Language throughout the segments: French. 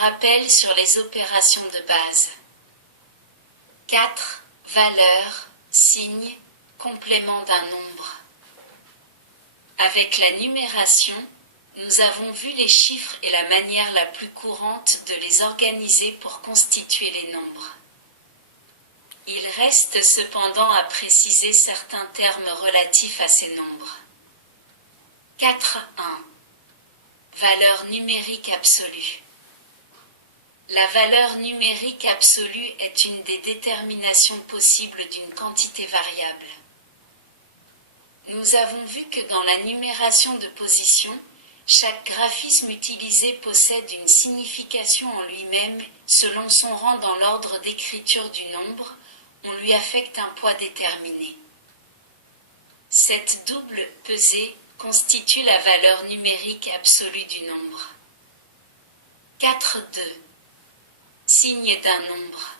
Rappel sur les opérations de base. 4. Valeur, signe, complément d'un nombre. Avec la numération, nous avons vu les chiffres et la manière la plus courante de les organiser pour constituer les nombres. Il reste cependant à préciser certains termes relatifs à ces nombres. 4.1. Valeur numérique absolue. La valeur numérique absolue est une des déterminations possibles d'une quantité variable. Nous avons vu que dans la numération de position, chaque graphisme utilisé possède une signification en lui-même. Selon son rang dans l'ordre d'écriture du nombre, on lui affecte un poids déterminé. Cette double pesée constitue la valeur numérique absolue du nombre. 4.2. Signe d'un nombre.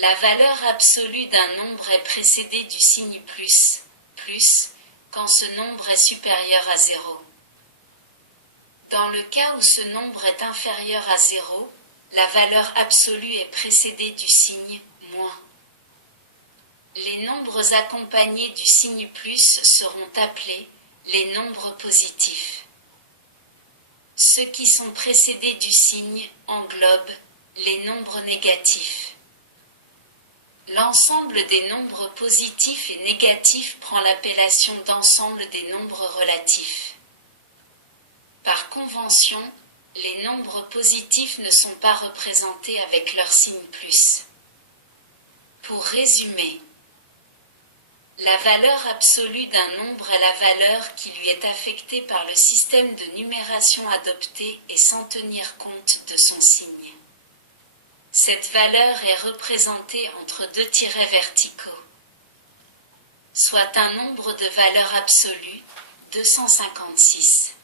La valeur absolue d'un nombre est précédée du signe plus, quand ce nombre est supérieur à 0. Dans le cas où ce nombre est inférieur à 0, la valeur absolue est précédée du signe moins. Les nombres accompagnés du signe plus seront appelés les nombres positifs. Ceux qui sont précédés du signe englobent les nombres négatifs. L'ensemble des nombres positifs et négatifs prend l'appellation d'ensemble des nombres relatifs. Par convention, les nombres positifs ne sont pas représentés avec leur signe plus. Pour résumer, la valeur absolue d'un nombre est la valeur qui lui est affectée par le système de numération adopté et sans tenir compte de son signe. Cette valeur est représentée entre deux tirets verticaux, soit un nombre de valeur absolue, 256,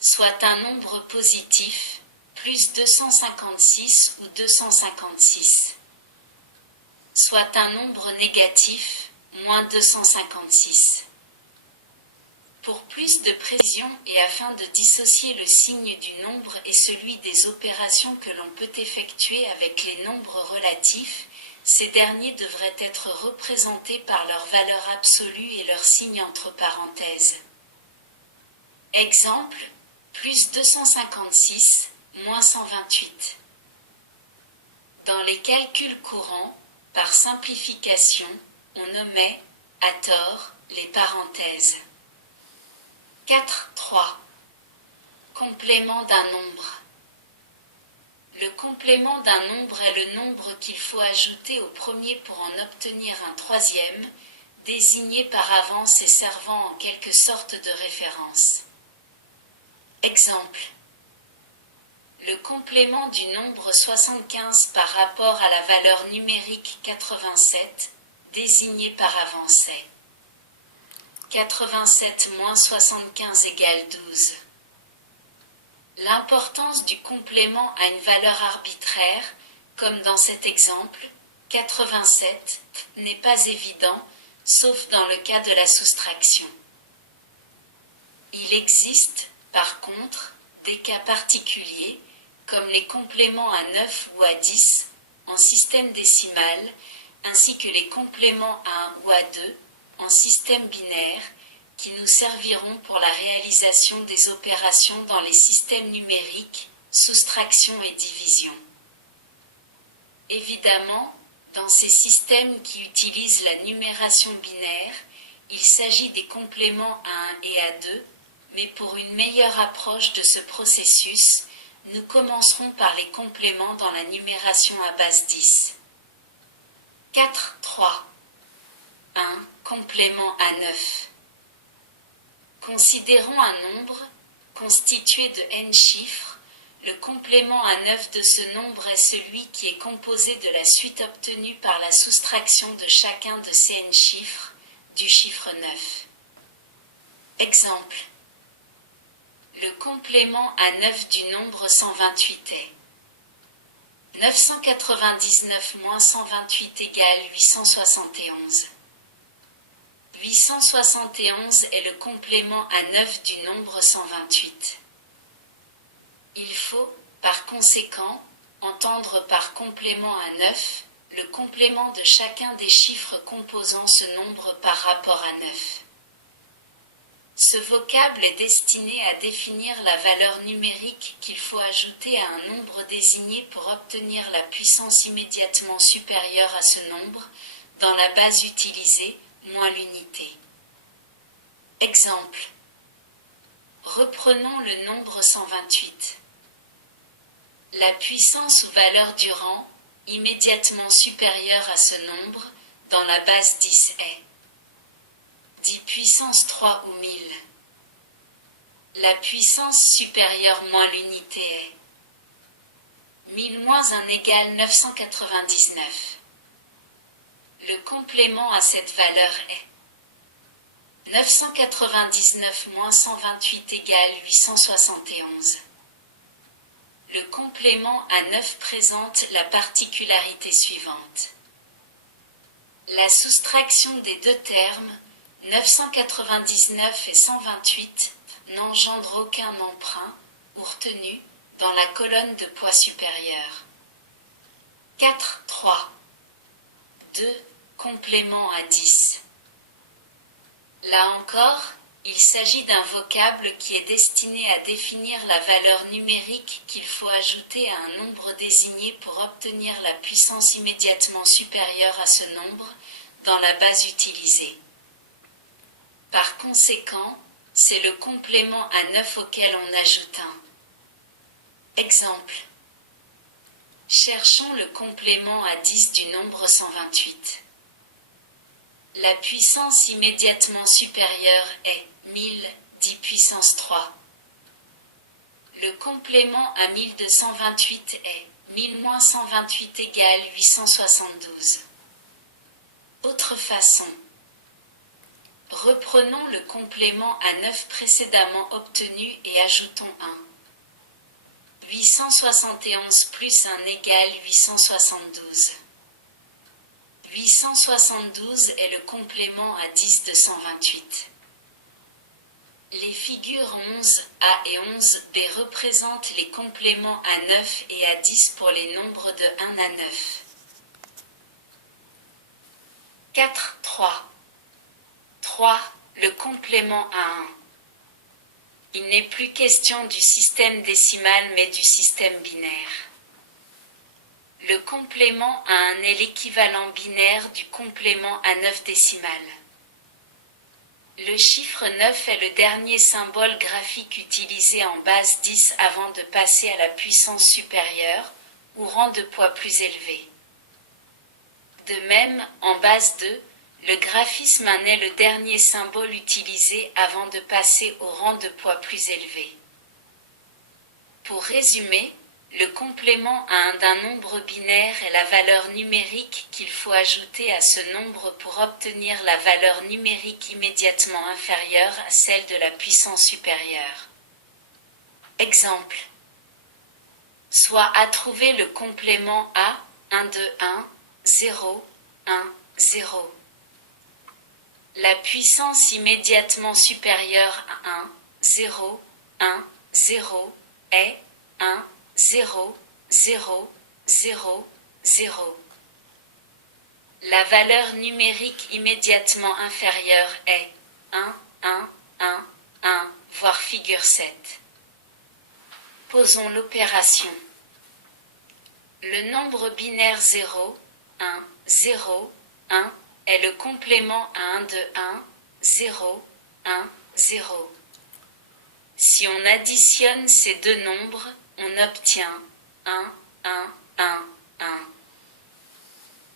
soit un nombre positif, plus 256 ou 256, soit un nombre négatif, moins 256. Pour plus de précision et afin de dissocier le signe du nombre et celui des opérations que l'on peut effectuer avec les nombres relatifs, ces derniers devraient être représentés par leur valeur absolue et leur signe entre parenthèses. Exemple, plus 256, moins 128. Dans les calculs courants, par simplification, on omet, à tort, les parenthèses. 4.3. Complément d'un nombre. Le complément d'un nombre est le nombre qu'il faut ajouter au premier pour en obtenir un troisième, désigné par avance et servant en quelque sorte de référence. Exemple. Le complément du nombre 75 par rapport à la valeur numérique 87, désigné par avance est 87 moins 75 égale 12. L'importance du complément a une valeur arbitraire, comme dans cet exemple, 87 n'est pas évident, sauf dans le cas de la soustraction. Il existe, par contre, des cas particuliers, comme les compléments à 9 ou à 10, en système décimal, ainsi que les compléments à 1 ou à 2, en système binaire, qui nous serviront pour la réalisation des opérations dans les systèmes numériques, soustraction et division. Évidemment, dans ces systèmes qui utilisent la numération binaire, il s'agit des compléments à 1 et à 2, mais pour une meilleure approche de ce processus, nous commencerons par les compléments dans la numération à base 10. 4.3. 1. Complément à 9. Considérons un nombre, constitué de n chiffres. Le complément à 9 de ce nombre est celui qui est composé de la suite obtenue par la soustraction de chacun de ces n chiffres, du chiffre 9. Exemple. Le complément à 9 du nombre 128 est 999 moins 128 égale 871. 871 est le complément à 9 du nombre 128. Il faut Par conséquent, entendre par complément à 9, le complément de chacun des chiffres composant ce nombre par rapport à 9. Ce vocable est destiné à définir la valeur numérique qu'il faut ajouter à un nombre désigné pour obtenir la puissance immédiatement supérieure à ce nombre, dans la base utilisée, moins l'unité. Exemple. Reprenons le nombre 128. La puissance ou valeur du rang, immédiatement supérieure à ce nombre, dans la base 10 est 10 puissance 3 ou 1000. La puissance supérieure moins l'unité est 1000 moins 1 égale 999. Le complément à cette valeur est 999 moins 128 égale 871. Le complément à 9 présente la particularité suivante. La soustraction des deux termes, 999 et 128, n'engendre aucun emprunt ou retenue dans la colonne de poids supérieur. 4, 3. 2. Complément à 10. Là encore, il s'agit d'un vocable qui est destiné à définir la valeur numérique qu'il faut ajouter à un nombre désigné pour obtenir la puissance immédiatement supérieure à ce nombre, dans la base utilisée. Par conséquent, c'est le complément à 9 auquel on ajoute un. Exemple. Cherchons le complément à 10 du nombre 128. La puissance immédiatement supérieure est 1000, 10 puissance 3. Le complément à 1228 est 1000 moins 128 égale 872. Autre façon. Reprenons le complément à 9 précédemment obtenu et ajoutons 1. 871 plus 1 égale 872. 872 est le complément à 10 de 128. Les figures 11a et 11b représentent les compléments à 9 et à 10 pour les nombres de 1 à 9. 4, 3. 3. Le complément à 1. Il n'est plus question du système décimal mais du système binaire. Le complément à 1 est l'équivalent binaire du complément à 9 décimales. Le chiffre 9 est le dernier symbole graphique utilisé en base 10 avant de passer à la puissance supérieure, ou rang de poids plus élevé. De même, en base 2, le graphisme 1 est le dernier symbole utilisé avant de passer au rang de poids plus élevé. Pour résumer, le complément à 1 d'un nombre binaire est la valeur numérique qu'il faut ajouter à ce nombre pour obtenir la valeur numérique immédiatement inférieure à celle de la puissance supérieure. Exemple. Soit à trouver le complément à 1, 2, 1, 0, 1, 0. La puissance immédiatement supérieure à 1, 0, 1, 0 est 1, 0, 0, 0, 0. La valeur numérique immédiatement inférieure est 1, 1, 1, 1, voire figure 7. Posons l'opération. Le nombre binaire 0, 1, 0, 1 est le complément à 1 de 1, 0, 1, 0. Si on additionne ces deux nombres, on obtient 1, 1, 1, 1.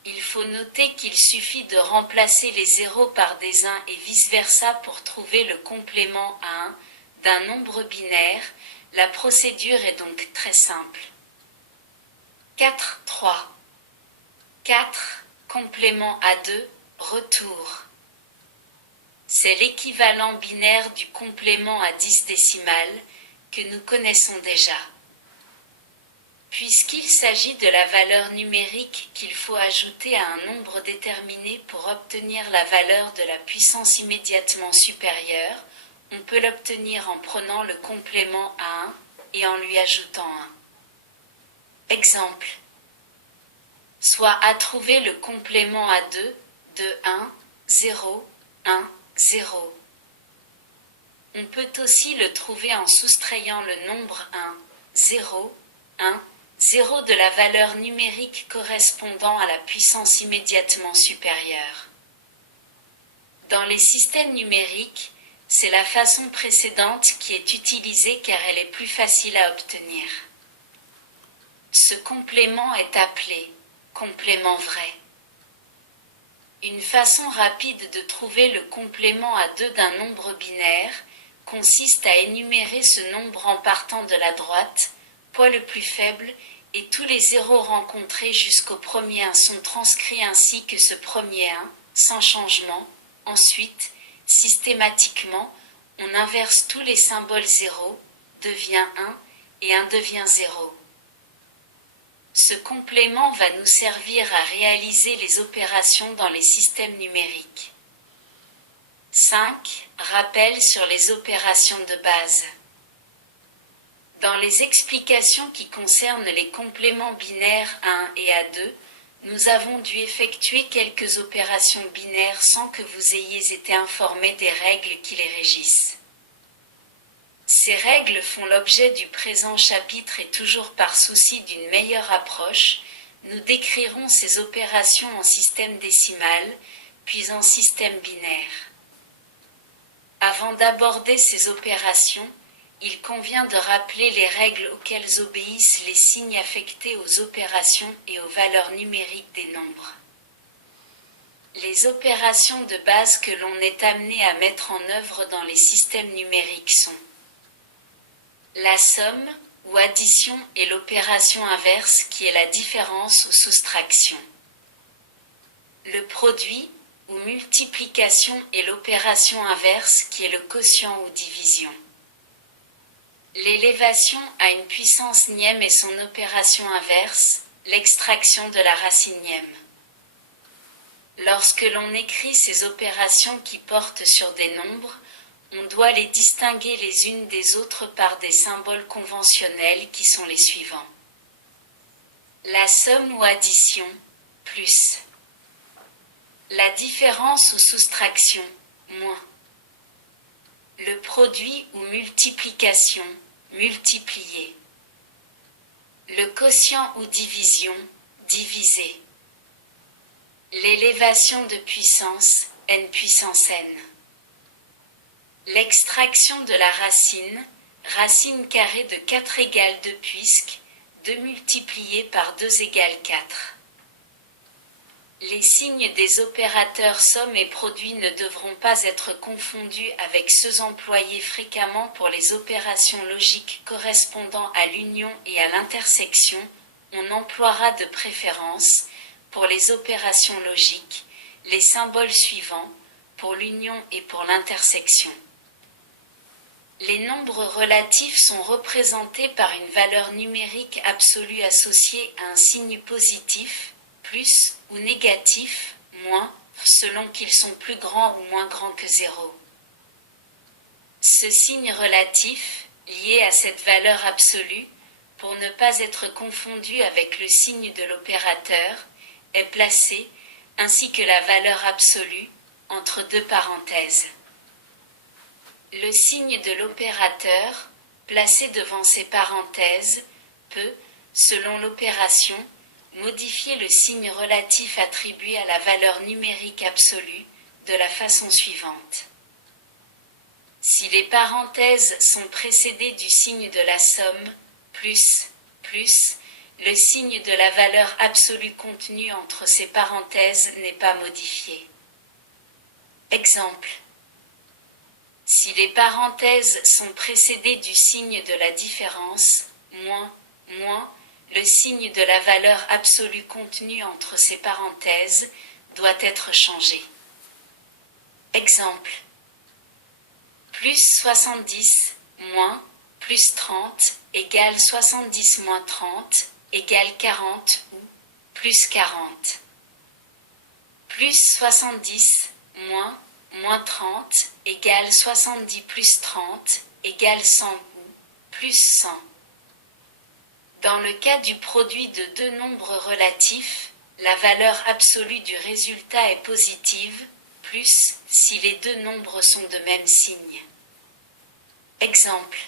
Il faut noter qu'il suffit de remplacer les zéros par des 1 et vice-versa pour trouver le complément à 1 d'un nombre binaire. La procédure est donc très simple. 4, 3. 4, complément à 2, retour. C'est l'équivalent binaire du complément à 10 décimales que nous connaissons déjà. Puisqu'il s'agit de la valeur numérique qu'il faut ajouter à un nombre déterminé pour obtenir la valeur de la puissance immédiatement supérieure, on peut l'obtenir en prenant le complément à 1 et en lui ajoutant 1. Exemple. Soit à trouver le complément à 2 de 1, 0, 1, 0. On peut aussi le trouver en soustrayant le nombre 1, 0, 1, 0 de la valeur numérique correspondant à la puissance immédiatement supérieure. Dans les systèmes numériques, c'est la façon précédente qui est utilisée car elle est plus facile à obtenir. Ce complément est appelé complément vrai. Une façon rapide de trouver le complément à 2 d'un nombre binaire consiste à énumérer ce nombre en partant de la droite, poids le plus faible, et tous les zéros rencontrés jusqu'au premier 1 sont transcrits ainsi que ce premier 1, sans changement. Ensuite, systématiquement, on inverse tous les symboles 0, devient 1, et 1 devient 0. Ce complément va nous servir à réaliser les opérations dans les systèmes numériques. 5. Rappel sur les opérations de base. Dans les explications qui concernent les compléments binaires à 1 et à 2, nous avons dû effectuer quelques opérations binaires sans que vous ayez été informés des règles qui les régissent. Ces règles font l'objet du présent chapitre et toujours par souci d'une meilleure approche, nous décrirons ces opérations en système décimal, puis en système binaire. Avant d'aborder ces opérations, il convient de rappeler les règles auxquelles obéissent les signes affectés aux opérations et aux valeurs numériques des nombres. Les opérations de base que l'on est amené à mettre en œuvre dans les systèmes numériques sont la somme ou addition et l'opération inverse qui est la différence ou soustraction. Le produit ou multiplication et l'opération inverse qui est le quotient ou division. L'élévation à une puissance nième et son opération inverse, l'extraction de la racine nième. Lorsque l'on écrit ces opérations qui portent sur des nombres, on doit les distinguer les unes des autres par des symboles conventionnels qui sont les suivants. La somme ou addition, plus. La différence ou soustraction, moins. Le produit ou multiplication, multiplié. Le quotient ou division, divisé. L'élévation de puissance, n puissance n. L'extraction de la racine, racine carrée de 4 égale 2 puisque 2 multiplié par 2 égale 4. Les signes des opérateurs somme et produit ne devront pas être confondus avec ceux employés fréquemment pour les opérations logiques correspondant à l'union et à l'intersection. On emploiera de préférence, pour les opérations logiques, les symboles suivants, pour l'union et pour l'intersection. Les nombres relatifs sont représentés par une valeur numérique absolue associée à un signe positif, plus ou négatif, moins, selon qu'ils sont plus grands ou moins grands que 0. Ce signe relatif, lié à cette valeur absolue, pour ne pas être confondu avec le signe de l'opérateur, est placé, ainsi que la valeur absolue, entre deux parenthèses. Le signe de l'opérateur, placé devant ces parenthèses, peut, selon l'opération, modifier le signe relatif attribué à la valeur numérique absolue de la façon suivante. Si les parenthèses sont précédées du signe de la somme, plus, le signe de la valeur absolue contenue entre ces parenthèses n'est pas modifié. Exemple. Si les parenthèses sont précédées du signe de la différence, moins, le signe de la valeur absolue contenue entre ces parenthèses doit être changé. Exemple. Plus 70, moins, plus 30, égale 70 moins 30, égale 40 ou plus 40. Plus 70, moins 30, égale 70 plus 30, égale 100 ou plus 100. Dans le cas du produit de deux nombres relatifs, la valeur absolue du résultat est positive, plus si les deux nombres sont de même signe. Exemple.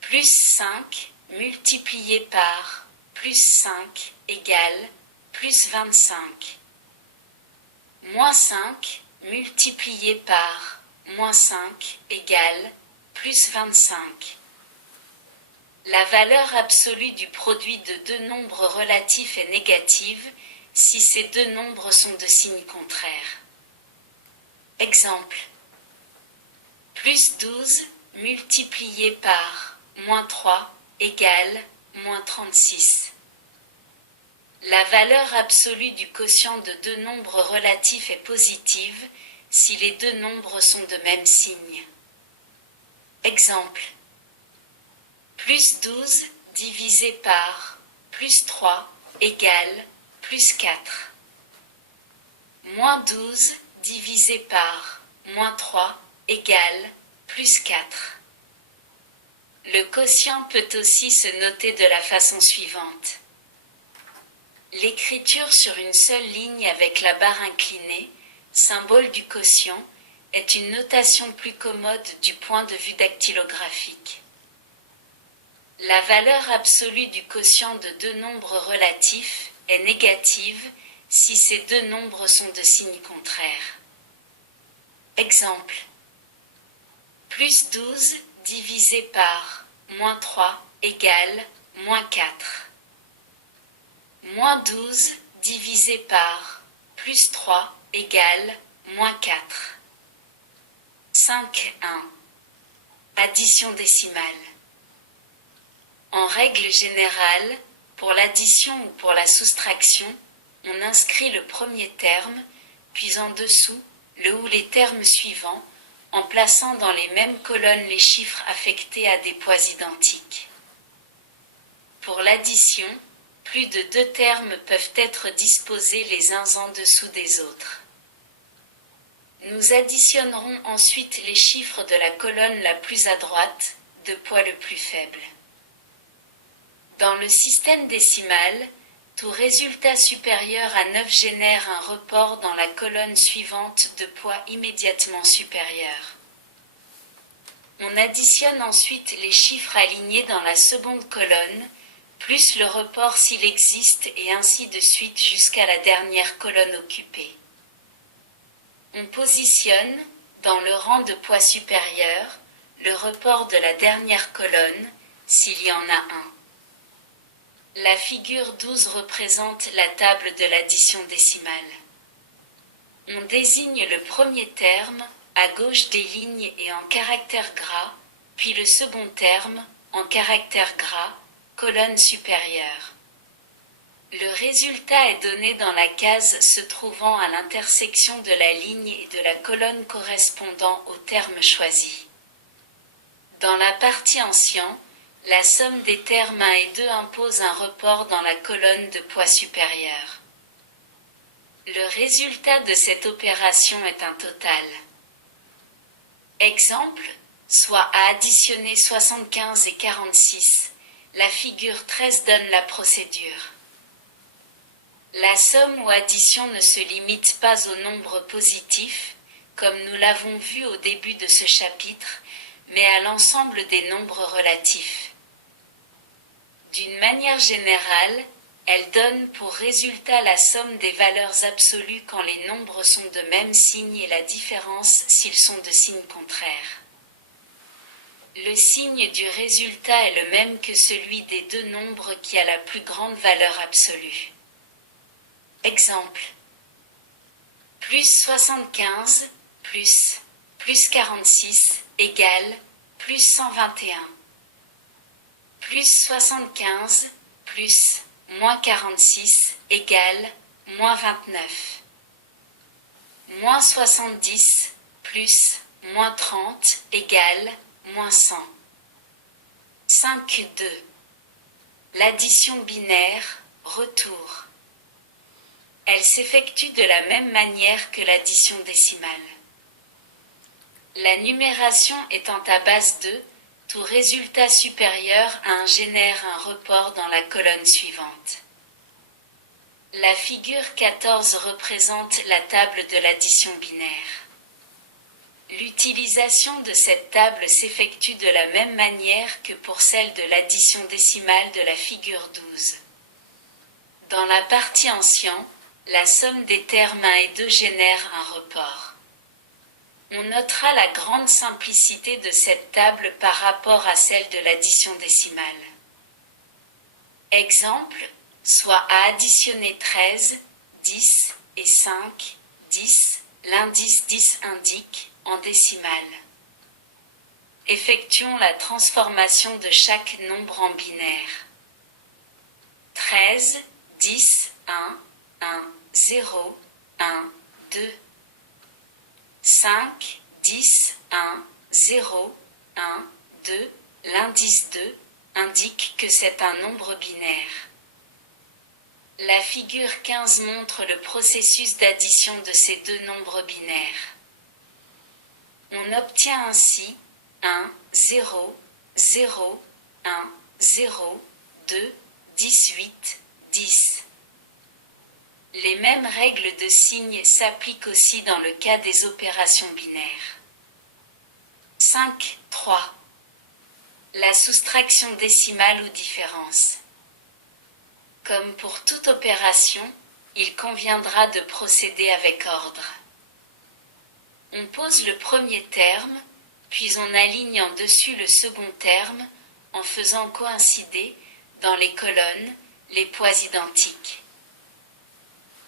Plus 5 multiplié par plus 5 égale plus 25. Moins 5 multiplié par moins 5 égale plus 25. La valeur absolue du produit de deux nombres relatifs est négative si ces deux nombres sont de signe contraire. Exemple. Plus 12 multiplié par moins 3 égale moins 36. La valeur absolue du quotient de deux nombres relatifs est positive si les deux nombres sont de même signe. Exemple. Plus 12 divisé par plus 3 égale plus 4. Moins 12 divisé par moins 3 égale plus 4. Le quotient peut aussi se noter de la façon suivante. L'écriture sur une seule ligne avec la barre inclinée, symbole du quotient, est une notation plus commode du point de vue dactylographique. La valeur absolue du quotient de deux nombres relatifs est négative si ces deux nombres sont de signe contraire. Exemple. Plus 12 divisé par moins 3 égale moins 4. Moins 12 divisé par plus 3 égale moins 4. 5,1. Addition décimale. En règle générale, pour l'addition ou pour la soustraction, on inscrit le premier terme, puis en dessous, le ou les termes suivants, en plaçant dans les mêmes colonnes les chiffres affectés à des poids identiques. Pour l'addition, plus de deux termes peuvent être disposés les uns en dessous des autres. Nous additionnerons ensuite les chiffres de la colonne la plus à droite, de poids le plus faible. Dans le système décimal, tout résultat supérieur à 9 génère un report dans la colonne suivante de poids immédiatement supérieur. On additionne ensuite les chiffres alignés dans la seconde colonne, plus le report s'il existe et ainsi de suite jusqu'à la dernière colonne occupée. On positionne, dans le rang de poids supérieur, le report de la dernière colonne, s'il y en a un. La figure 12 représente la table de l'addition décimale. On désigne le premier terme, à gauche des lignes et en caractère gras, puis le second terme, en caractère gras, colonne supérieure. Le résultat est donné dans la case se trouvant à l'intersection de la ligne et de la colonne correspondant au terme choisi. Dans la partie ancien, la somme des termes 1 et 2 impose un report dans la colonne de poids supérieur. Le résultat de cette opération est un total. Exemple, soit à additionner 75 et 46, la figure 13 donne la procédure. La somme ou addition ne se limite pas aux nombres positifs, comme nous l'avons vu au début de ce chapitre, mais à l'ensemble des nombres relatifs. D'une manière générale, elle donne pour résultat la somme des valeurs absolues quand les nombres sont de même signe et la différence s'ils sont de signe contraire. Le signe du résultat est le même que celui des deux nombres qui a la plus grande valeur absolue. Exemple. Plus 75 plus 46 égale plus 121. Plus 75 moins 46 égale moins 29. Moins 70 moins 30 égale moins 100. 5,2. L'addition binaire, retour. Elle s'effectue de la même manière que l'addition décimale. La numération étant à base 2, Tout résultat supérieur à 1 génère un report dans la colonne suivante. La figure 14 représente la table de l'addition binaire. L'utilisation de cette table s'effectue de la même manière que pour celle de l'addition décimale de la figure 12. Dans la partie ancien, la somme des termes 1 et 2 génère un report. On notera la grande simplicité de cette table par rapport à celle de l'addition décimale. Exemple, soit à additionner 13, 10 et 5, 10, l'indice 10 indique, en décimale. Effectuons la transformation de chaque nombre en binaire. 13, 10, 1, 1, 0, 1, 2. 5, 10, 1, 0, 1, 2, l'indice 2 indique que c'est un nombre binaire. La figure 15 montre le processus d'addition de ces deux nombres binaires. On obtient ainsi 1, 0, 0, 1, 0, 2, 18, 10. Les mêmes règles de signes s'appliquent aussi dans le cas des opérations binaires. 5, 3. La soustraction décimale ou différence. Comme pour toute opération, il conviendra de procéder avec ordre. On pose le premier terme, puis on aligne en dessus le second terme en faisant coïncider, dans les colonnes, les poids identiques.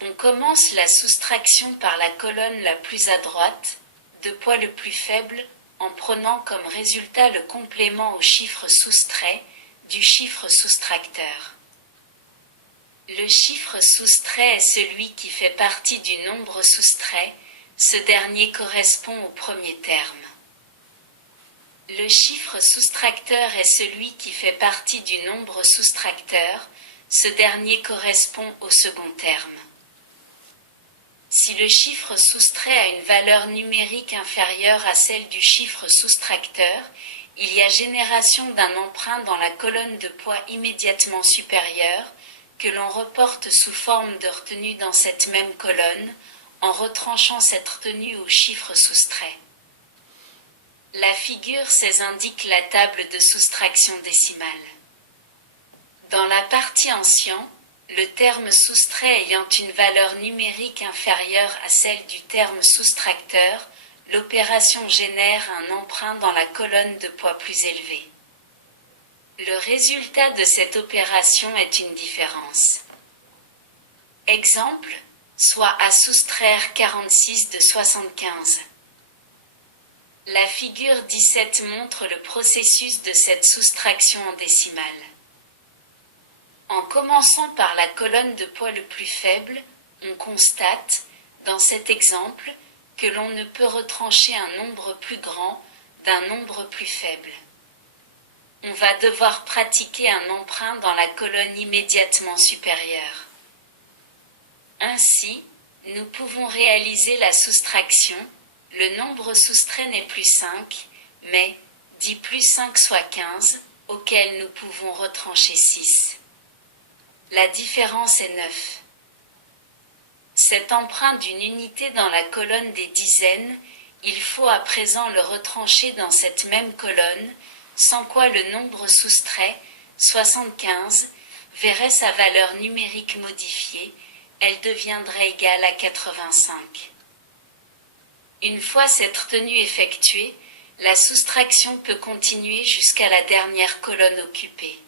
On commence la soustraction par la colonne la plus à droite, de poids le plus faible, en prenant comme résultat le complément au chiffre soustrait du chiffre soustracteur. Le chiffre soustrait est celui qui fait partie du nombre soustrait, ce dernier correspond au premier terme. Le chiffre soustracteur est celui qui fait partie du nombre soustracteur, ce dernier correspond au second terme. Si le chiffre soustrait a une valeur numérique inférieure à celle du chiffre soustracteur, il y a génération d'un emprunt dans la colonne de poids immédiatement supérieure, que l'on reporte sous forme de retenue dans cette même colonne, en retranchant cette retenue au chiffre soustrait. La figure 16 indique la table de soustraction décimale. Dans la partie ancien, le terme soustrait ayant une valeur numérique inférieure à celle du terme soustracteur, l'opération génère un emprunt dans la colonne de poids plus élevé. Le résultat de cette opération est une différence. Exemple, soit à soustraire 46 de 75. La figure 17 montre le processus de cette soustraction en décimale. En commençant par la colonne de poids le plus faible, on constate, dans cet exemple, que l'on ne peut retrancher un nombre plus grand d'un nombre plus faible. On va devoir pratiquer un emprunt dans la colonne immédiatement supérieure. Ainsi, nous pouvons réaliser la soustraction. Le nombre soustrait n'est plus 5, mais 10 plus 5 soit 15, auquel nous pouvons retrancher 6. La différence est 9. Cet emprunt d'une unité dans la colonne des dizaines, il faut à présent le retrancher dans cette même colonne, sans quoi le nombre soustrait, 75, verrait sa valeur numérique modifiée, elle deviendrait égale à 85. Une fois cette retenue effectuée, la soustraction peut continuer jusqu'à la dernière colonne occupée.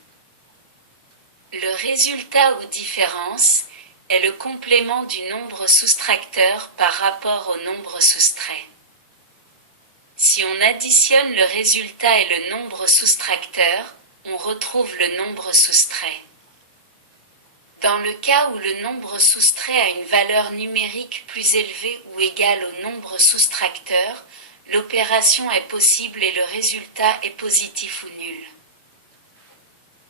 Le résultat ou différence est le complément du nombre soustracteur par rapport au nombre soustrait. Si on additionne le résultat et le nombre soustracteur, on retrouve le nombre soustrait. Dans le cas où le nombre soustrait a une valeur numérique plus élevée ou égale au nombre soustracteur, l'opération est possible et le résultat est positif ou nul.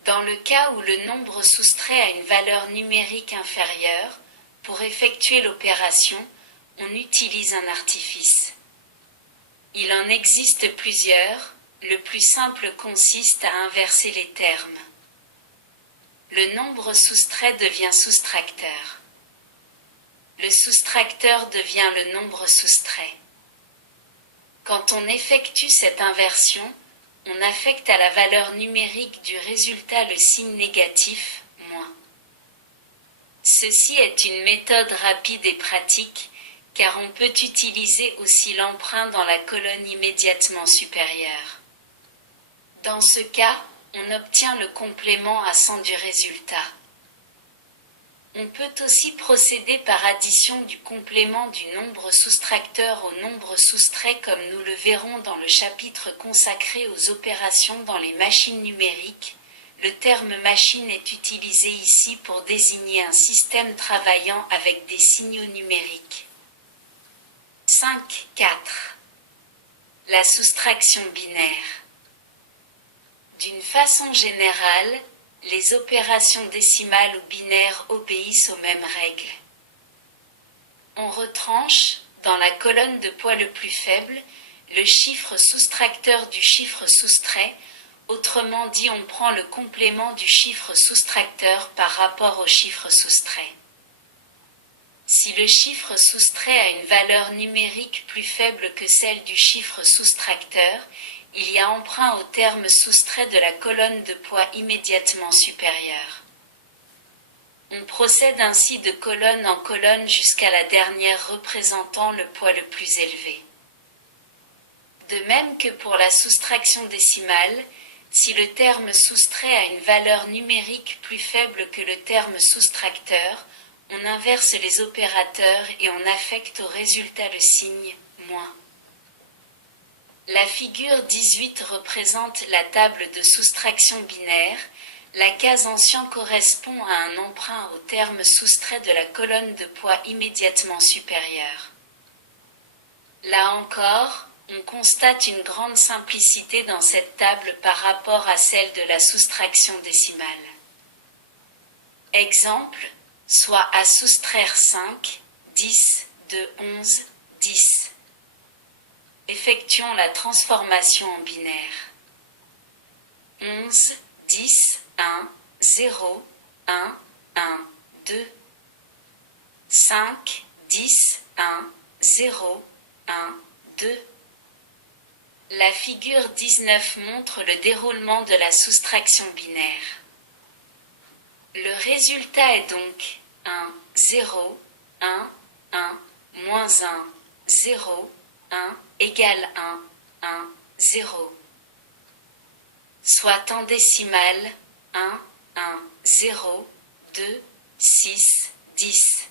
Dans le cas où le nombre soustrait a une valeur numérique inférieure, pour effectuer l'opération, on utilise un artifice. Il en existe plusieurs, Le plus simple consiste à inverser les termes. Le nombre soustrait devient soustracteur. Le soustracteur devient le nombre soustrait. Quand on effectue cette inversion, on affecte à la valeur numérique du résultat le signe négatif, moins. Ceci est une méthode rapide et pratique, car on peut utiliser aussi l'emprunt dans la colonne immédiatement supérieure. Dans ce cas, on obtient le complément à 100 du résultat. On peut aussi procéder par addition du complément du nombre soustracteur au nombre soustrait comme nous le verrons dans le chapitre consacré aux opérations dans les machines numériques. Le terme machine est utilisé ici pour désigner un système travaillant avec des signaux numériques. 5.4. La soustraction binaire. D'une façon générale, les opérations décimales ou binaires obéissent aux mêmes règles. On retranche, dans la colonne de poids le plus faible, le chiffre soustracteur du chiffre soustrait, autrement dit on prend le complément du chiffre soustracteur par rapport au chiffre soustrait. Si le chiffre soustrait a une valeur numérique plus faible que celle du chiffre soustracteur, il y a emprunt au terme soustrait de la colonne de poids immédiatement supérieure. On procède ainsi de colonne en colonne jusqu'à la dernière représentant le poids le plus élevé. De même que pour la soustraction décimale, si le terme soustrait a une valeur numérique plus faible que le terme soustracteur, on inverse les opérateurs et on affecte au résultat le signe moins. La figure 18 représente la table de soustraction binaire. La case ancien correspond à un emprunt au terme soustrait de la colonne de poids immédiatement supérieure. Là encore, on constate une grande simplicité dans cette table par rapport à celle de la soustraction décimale. Exemple, soit à soustraire 5, 10, de 11, 10. Effectuons la transformation en binaire. 11, 10, 1, 0, 1, 1, 2. 5, 10, 1, 0, 1, 2. La figure 19 montre le déroulement de la soustraction binaire. Le résultat est donc 1, 0, 1, 1, moins 1, 0, 1, égale 1, 1, 0. Soit en décimale, 1, 1, 0, 2, 6, 10.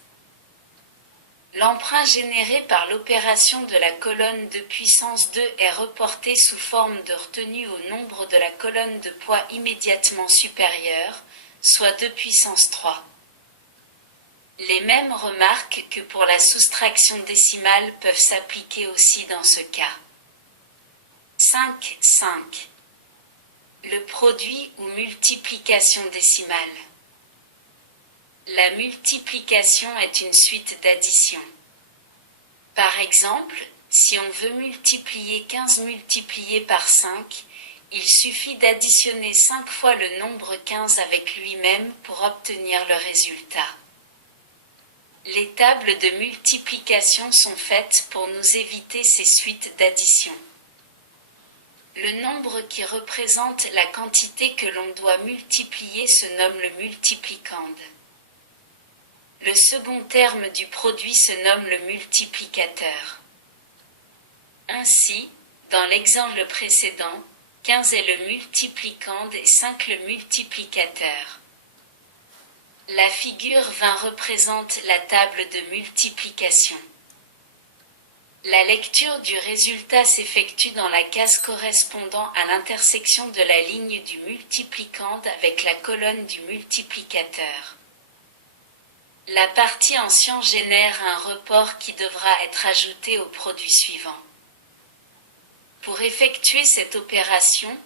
L'emprunt généré par l'opération de la colonne de puissance 2 est reporté sous forme de retenue au nombre de la colonne de poids immédiatement supérieure, soit 2 puissance 3. Les mêmes remarques que pour la soustraction décimale peuvent s'appliquer aussi dans ce cas. 5, 5. Le produit ou multiplication décimale. La multiplication est une suite d'additions. Par exemple, si on veut multiplier 15 multiplié par 5, il suffit d'additionner 5 fois le nombre 15 avec lui-même pour obtenir le résultat. Les tables de multiplication sont faites pour nous éviter ces suites d'addition. Le nombre qui représente la quantité que l'on doit multiplier se nomme le multiplicande. Le second terme du produit se nomme le multiplicateur. Ainsi, dans l'exemple précédent, 15 est le multiplicande et 5 le multiplicateur. La figure 20 représente la table de multiplication. La lecture du résultat s'effectue dans la case correspondant à l'intersection de la ligne du multiplicande avec la colonne du multiplicateur. La partie ancien génère un report qui devra être ajouté au produit suivant. Pour effectuer cette opération,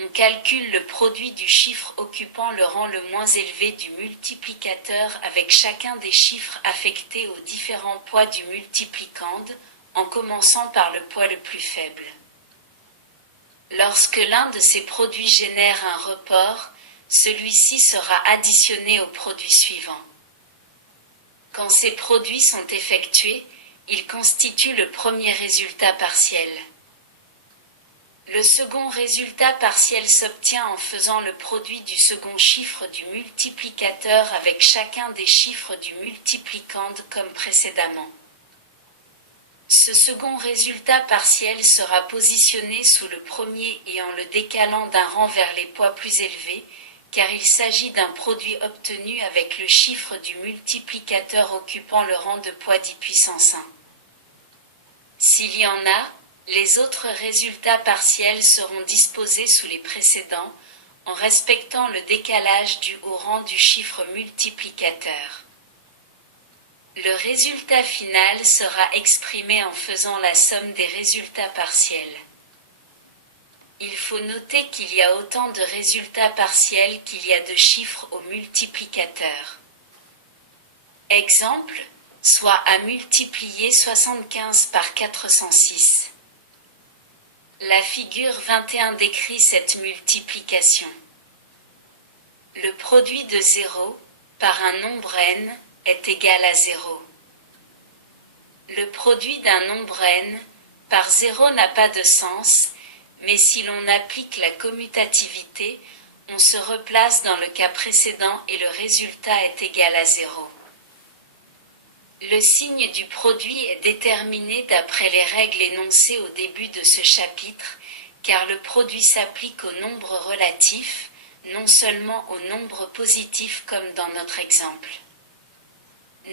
on calcule le produit du chiffre occupant le rang le moins élevé du multiplicateur avec chacun des chiffres affectés aux différents poids du multiplicande, en commençant par le poids le plus faible. Lorsque l'un de ces produits génère un report, celui-ci sera additionné au produit suivant. Quand ces produits sont effectués, ils constituent le premier résultat partiel. Le second résultat partiel s'obtient en faisant le produit du second chiffre du multiplicateur avec chacun des chiffres du multiplicand comme précédemment. Ce second résultat partiel sera positionné sous le premier et en le décalant d'un rang vers les poids plus élevés, car il s'agit d'un produit obtenu avec le chiffre du multiplicateur occupant le rang de poids 10 puissance 1. S'il y en a, les autres résultats partiels seront disposés sous les précédents, en respectant le décalage dû au rang du chiffre multiplicateur. Le résultat final sera exprimé en faisant la somme des résultats partiels. Il faut noter qu'il y a autant de résultats partiels qu'il y a de chiffres au multiplicateur. Exemple, soit à multiplier 75 par 406. La figure 21 décrit cette multiplication. Le produit de 0 par un nombre n est égal à 0. Le produit d'un nombre n par 0 n'a pas de sens, mais si l'on applique la commutativité, on se replace dans le cas précédent et le résultat est égal à 0. Le signe du produit est déterminé d'après les règles énoncées au début de ce chapitre, car le produit s'applique au nombre relatif, non seulement au nombre positif comme dans notre exemple.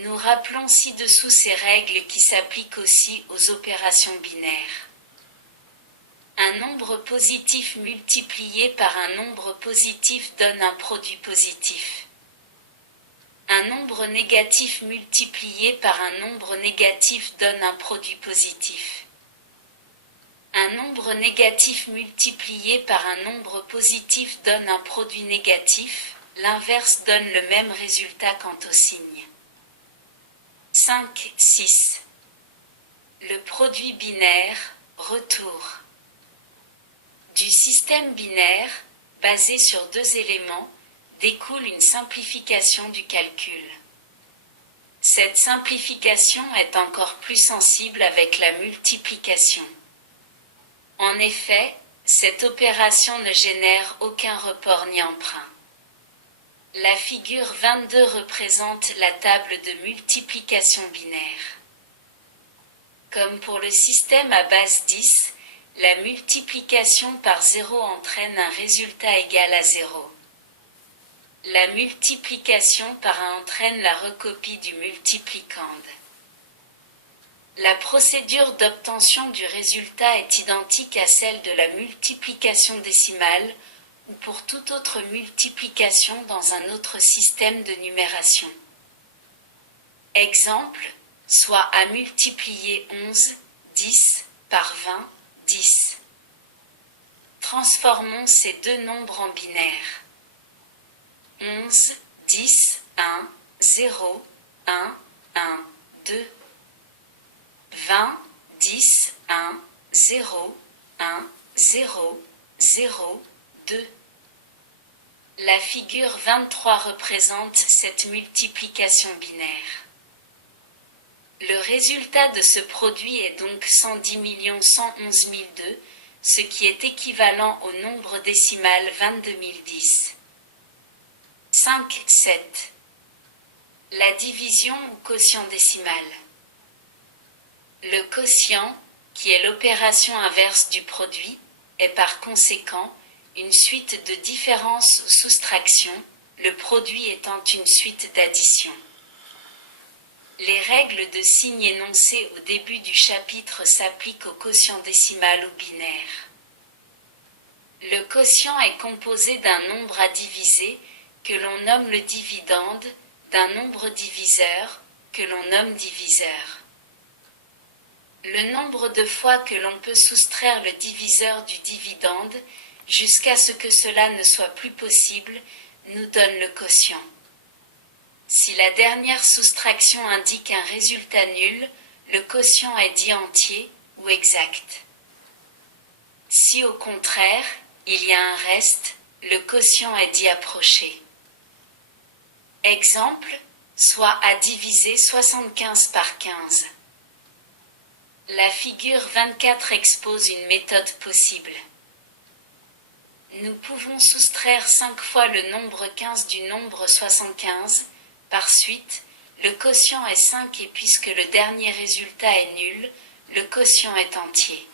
Nous rappelons ci-dessous ces règles qui s'appliquent aussi aux opérations binaires. Un nombre positif multiplié par un nombre positif donne un produit positif. Un nombre négatif multiplié par un nombre négatif donne un produit positif. Un nombre négatif multiplié par un nombre positif donne un produit négatif, l'inverse donne le même résultat quant au signe. 5, 6. Le produit binaire, retour. Du système binaire, basé sur deux éléments, découle une simplification du calcul. Cette simplification est encore plus sensible avec la multiplication. En effet, cette opération ne génère aucun report ni emprunt. La figure 22 représente la table de multiplication binaire. Comme pour le système à base 10, la multiplication par 0 entraîne un résultat égal à 0. La multiplication par 1 entraîne la recopie du multiplicand. La procédure d'obtention du résultat est identique à celle de la multiplication décimale ou pour toute autre multiplication dans un autre système de numération. Exemple, soit à multiplier 11, 10 par 20, 10. Transformons ces deux nombres en binaire. 11, 10, 1, 0, 1, 1, 2. 20, 10, 1, 0, 1, 0, 0, 2. La figure 23 représente cette multiplication binaire. Le résultat de ce produit est donc 110 111 002, ce qui est équivalent au nombre décimal 22 010. 5, 7. La division ou quotient décimal. Le quotient, qui est l'opération inverse du produit, est par conséquent une suite de différences ou soustractions, le produit étant une suite d'additions. Les règles de signes énoncées au début du chapitre s'appliquent au quotient décimal ou binaire. Le quotient est composé d'un nombre à diviser, que l'on nomme le dividende, d'un nombre diviseur, que l'on nomme diviseur. Le nombre de fois que l'on peut soustraire le diviseur du dividende, jusqu'à ce que cela ne soit plus possible, nous donne le quotient. Si la dernière soustraction indique un résultat nul, le quotient est dit entier ou exact. Si au contraire, il y a un reste, le quotient est d'y approcher. Exemple, soit à diviser 75 par 15. La figure 24 expose une méthode possible. Nous pouvons soustraire 5 fois le nombre 15 du nombre 75, par suite, le quotient est 5 et puisque le dernier résultat est nul, le quotient est entier.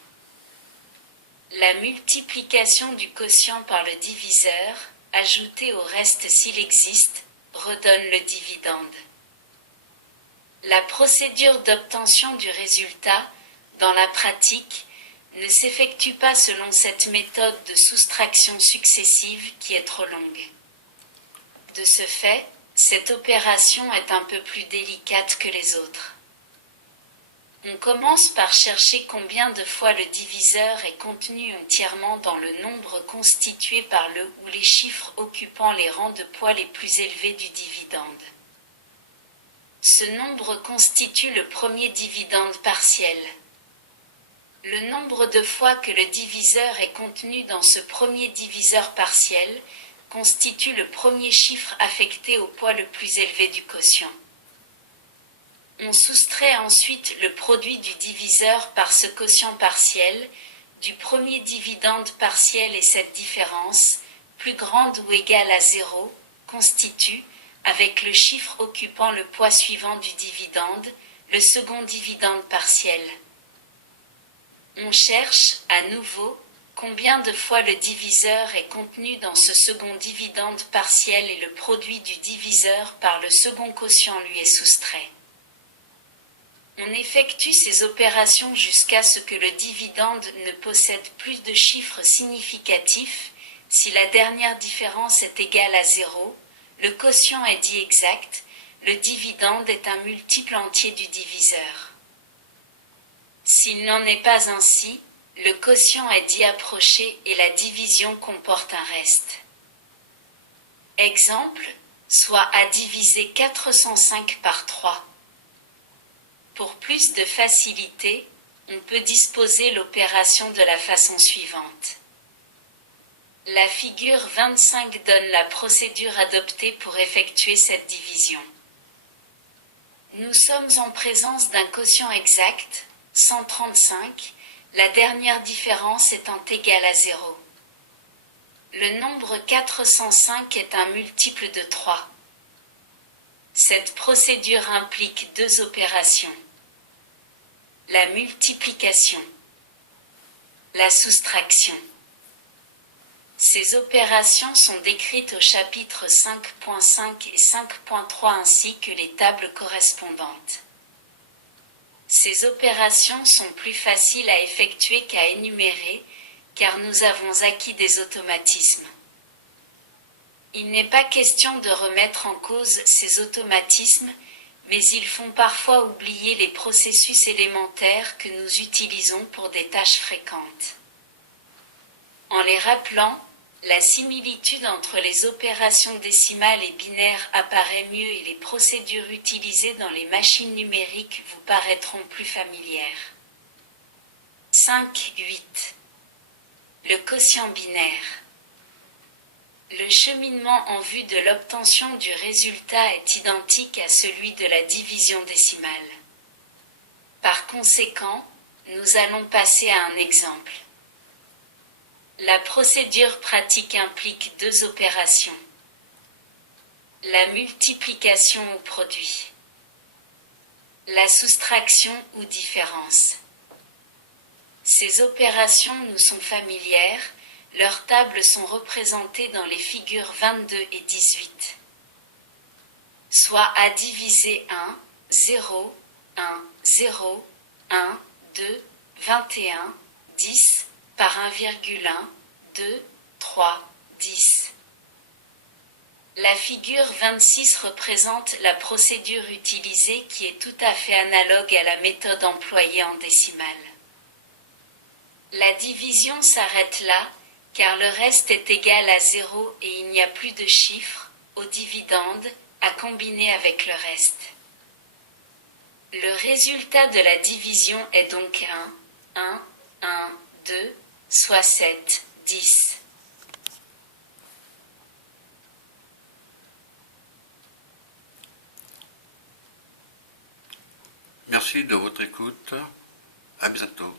La multiplication du quotient par le diviseur, ajouté au reste s'il existe, redonne le dividende. La procédure d'obtention du résultat, dans la pratique, ne s'effectue pas selon cette méthode de soustraction successive qui est trop longue. De ce fait, cette opération est un peu plus délicate que les autres. On commence par chercher combien de fois le diviseur est contenu entièrement dans le nombre constitué par le ou les chiffres occupant les rangs de poids les plus élevés du dividende. Ce nombre constitue le premier dividende partiel. Le nombre de fois que le diviseur est contenu dans ce premier diviseur partiel constitue le premier chiffre affecté au poids le plus élevé du quotient. On soustrait ensuite le produit du diviseur par ce quotient partiel, du premier dividende partiel et cette différence, plus grande ou égale à 0, constitue, avec le chiffre occupant le poids suivant du dividende, le second dividende partiel. On cherche, à nouveau, combien de fois le diviseur est contenu dans ce second dividende partiel et le produit du diviseur par le second quotient lui est soustrait. On effectue ces opérations jusqu'à ce que le dividende ne possède plus de chiffres significatifs. Si la dernière différence est égale à 0, le quotient est dit exact, le dividende est un multiple entier du diviseur. S'il n'en est pas ainsi, le quotient est dit approché et la division comporte un reste. Exemple, soit à diviser 405 par 3. Pour plus de facilité, on peut disposer l'opération de la façon suivante. La figure 25 donne la procédure adoptée pour effectuer cette division. Nous sommes en présence d'un quotient exact, 135, la dernière différence étant égale à 0. Le nombre 405 est un multiple de 3. Cette procédure implique deux opérations. La multiplication. La soustraction. Ces opérations sont décrites au chapitre 5.5 et 5.3 ainsi que les tables correspondantes. Ces opérations sont plus faciles à effectuer qu'à énumérer, car nous avons acquis des automatismes. Il n'est pas question de remettre en cause ces automatismes, mais ils font parfois oublier les processus élémentaires que nous utilisons pour des tâches fréquentes. En les rappelant, la similitude entre les opérations décimales et binaires apparaît mieux et les procédures utilisées dans les machines numériques vous paraîtront plus familières. 5.8. Le quotient binaire. Le cheminement en vue de l'obtention du résultat est identique à celui de la division décimale. Par conséquent, nous allons passer à un exemple. La procédure pratique implique deux opérations. La multiplication ou produit. La soustraction ou différence. Ces opérations nous sont familières, leurs tables sont représentées dans les figures 22 et 18. Soit à diviser 1, 0, 1, 0, 1, 2, 21, 10, par 1,1, 2, 3, 10. La figure 26 représente la procédure utilisée qui est tout à fait analogue à la méthode employée en décimale. La division s'arrête là, car le reste est égal à 0 et il n'y a plus de chiffres, au dividende, à combiner avec le reste. Le résultat de la division est donc 1, 1, 1, 2, soit 7, 10. Merci de votre écoute. À bientôt.